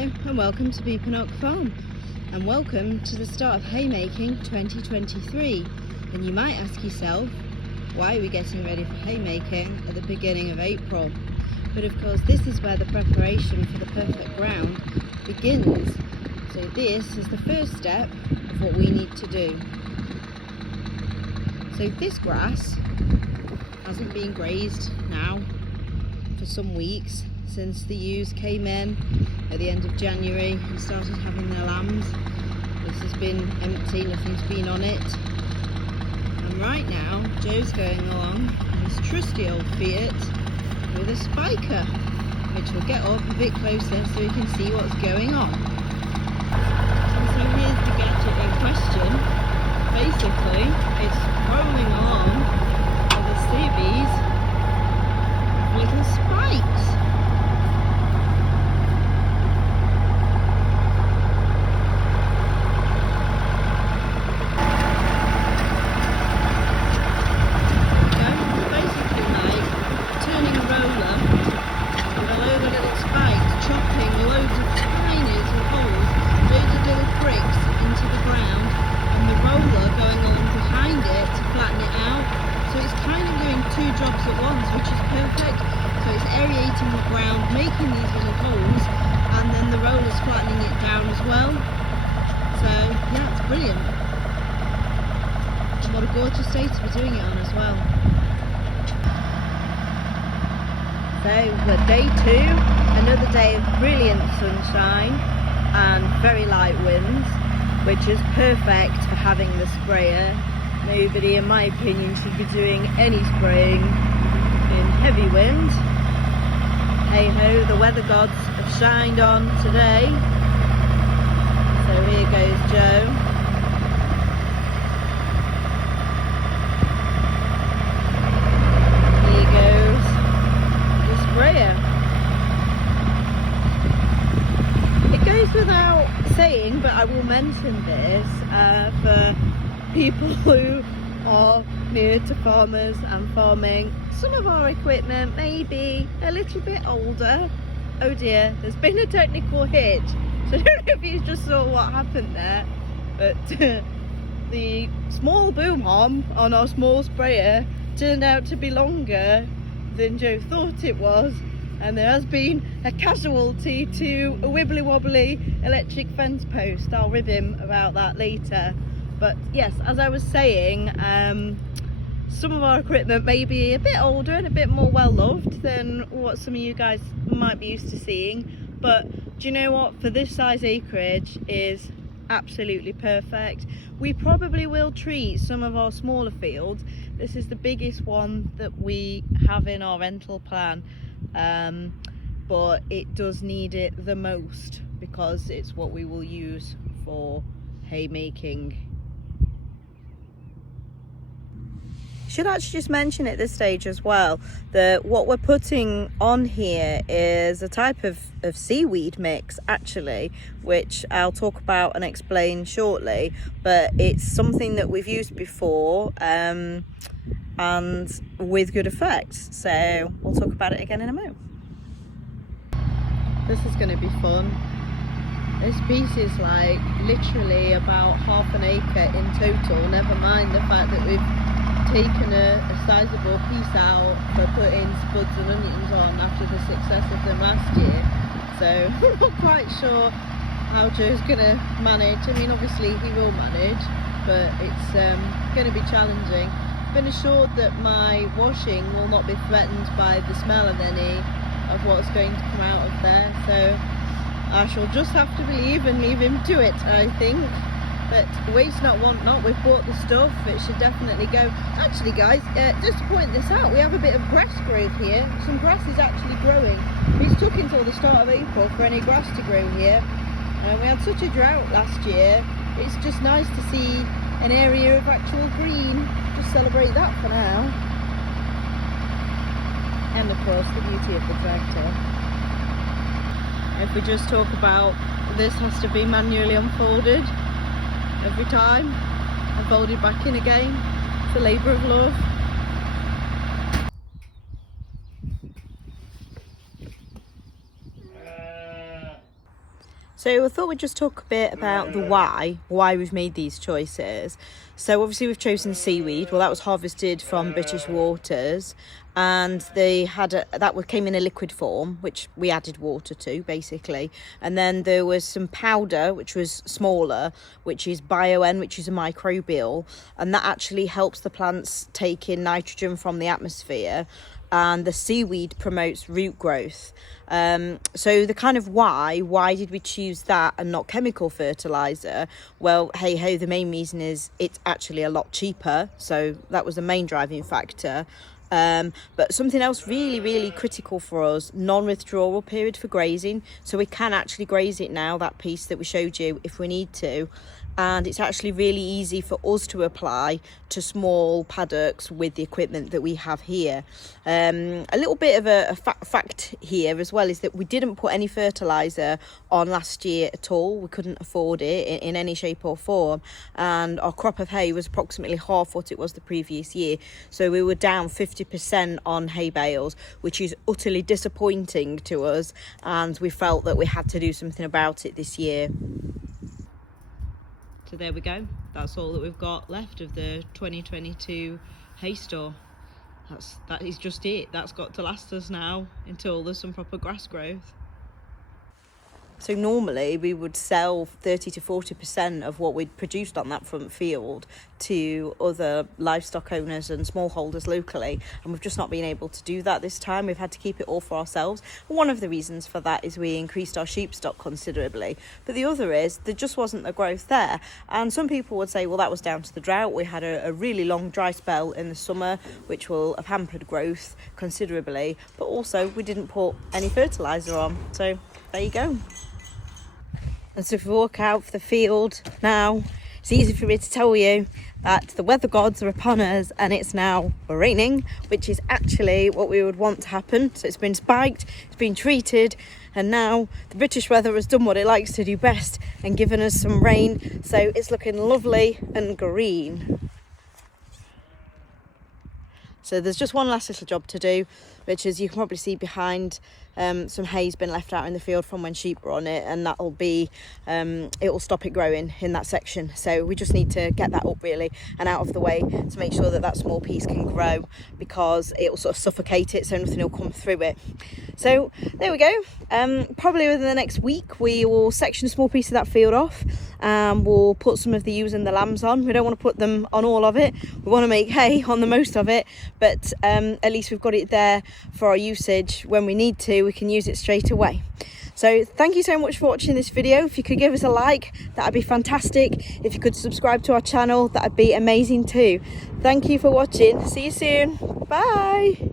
Hello and welcome to Beepanock Farm, and welcome to the start of haymaking 2023. And you might ask yourself, why are we getting ready for haymaking at the beginning of April? But of course this is where the preparation for the perfect ground begins. So this is the first step of what we need to do. So this grass hasn't been grazed now for some weeks, since the ewes came in at the end of January and started having their lambs. This has been empty, nothing's been on it. And right now, Joe's going along in his trusty old Fiat with a spiker, which will get up a bit closer so we can see what's going on. So here's the gadget in question. Basically, it's rolling along with a series of little spikes. Jobs at once, which is perfect. So it's aerating the ground, making these little holes, and then the roller's flattening it down as well. So yeah, it's brilliant. And what a gorgeous day to be doing it on as well. So for day 2, another day of brilliant sunshine and very light winds, which is perfect for having the sprayer. Nobody, in my opinion, should be doing any spraying in heavy wind. Hey ho, the weather gods have shined on today. So here goes Joe. Here goes the sprayer. It goes without saying, but I will mention this for people who are near to farmers and farming. Some of our equipment may be a little bit older. Oh dear, there's been a technical hitch. So I don't know if you just saw what happened there, but the small boom arm on our small sprayer turned out to be longer than Joe thought it was, and there has been a casualty to a wibbly wobbly electric fence post. I'll rib him about that later. But yes, as I was saying, some of our equipment may be a bit older and a bit more well loved than what some of you guys might be used to seeing. But do you know what? For this size acreage is absolutely perfect. We probably will treat some of our smaller fields. This is the biggest one that we have in our rental plan, but it does need it the most because it's what we will use for haymaking. Should actually just mention at this stage as well that what we're putting on here is a type of seaweed mix actually, which I'll talk about and explain shortly, but it's something that we've used before and with good effects, so we'll talk about it again in a moment. This is going to be fun. This piece is like literally about half an acre in total, never mind the fact that we've taken a sizable piece out for putting spuds and onions on after the success of them last year. So I'm not quite sure how Joe's going to manage. I mean, obviously he will manage, but it's going to be challenging. I've been assured that my washing will not be threatened by the smell of any of what's going to come out of there. So I shall just have to believe and leave him to it, I think. But waste not, want not, we've bought the stuff, it should definitely go. Actually guys, just to point this out, we have a bit of grass growth here. Some grass is actually growing. We took until the start of April for any grass to grow here. We had such a drought last year, it's just nice to see an area of actual green. Just celebrate that for now. And of course the beauty of the tractor. If we just talk about, this has to be manually unfolded every time and folded back in again. It's a labour of love. So I thought we'd just talk a bit about the why we've made these choices. So obviously we've chosen seaweed. Well, that was harvested from British waters, and they had came in a liquid form, which we added water to basically. And then there was some powder, which was smaller, which is BioN, which is a microbial, and that actually helps the plants take in nitrogen from the atmosphere. And the seaweed promotes root growth. So the kind of why did we choose that and not chemical fertilizer? Well, hey ho, the main reason is it's actually a lot cheaper, so that was the main driving factor. But something else really critical for us, non-withdrawal period for grazing, so we can actually graze it now, that piece that we showed you, if we need to. And it's actually really easy for us to apply to small paddocks with the equipment that we have here. A little bit of a fact here as well is that we didn't put any fertiliser on last year at all. We couldn't afford it in any shape or form, and our crop of hay was approximately half what it was the previous year, so we were down 50% on hay bales, which is utterly disappointing to us, and we felt that we had to do something about it this year. So there we go, that's all that we've got left of the 2022 hay store. That is just it. That's got to last us now until there's some proper grass growth. So normally we would sell 30 to 40% of what we'd produced on that front field to other livestock owners and smallholders locally, and we've just not been able to do that this time. We've had to keep it all for ourselves, and one of the reasons for that is we increased our sheep stock considerably, but the other is there just wasn't the growth there. And some people would say, well, that was down to the drought. We had a really long dry spell in the summer, which will have hampered growth considerably, but also we didn't put any fertiliser on. So there you go. And so if we walk out for the field now, it's easy for me to tell you that the weather gods are upon us and it's now raining, which is actually what we would want to happen. So it's been spiked, it's been treated, and now the British weather has done what it likes to do best and given us some rain. So it's looking lovely and green. So there's just one last little job to do, which is, you can probably see behind, some hay's been left out in the field from when sheep were on it, and that'll be, it will stop it growing in that section. So we just need to get that up really and out of the way to make sure that that small piece can grow, because it will sort of suffocate it so nothing will come through it. So there we go. Probably within the next week we will section a small piece of that field off, and we'll put some of the ewes and the lambs on. We don't want to put them on all of it, we want to make hay on the most of it, but at least we've got it there for our usage. When we need to, we can use it straight away. So thank you so much for watching this video. If you could give us a like, that'd be fantastic. If you could subscribe to our channel, that'd be amazing too. Thank you for watching. See you soon. Bye.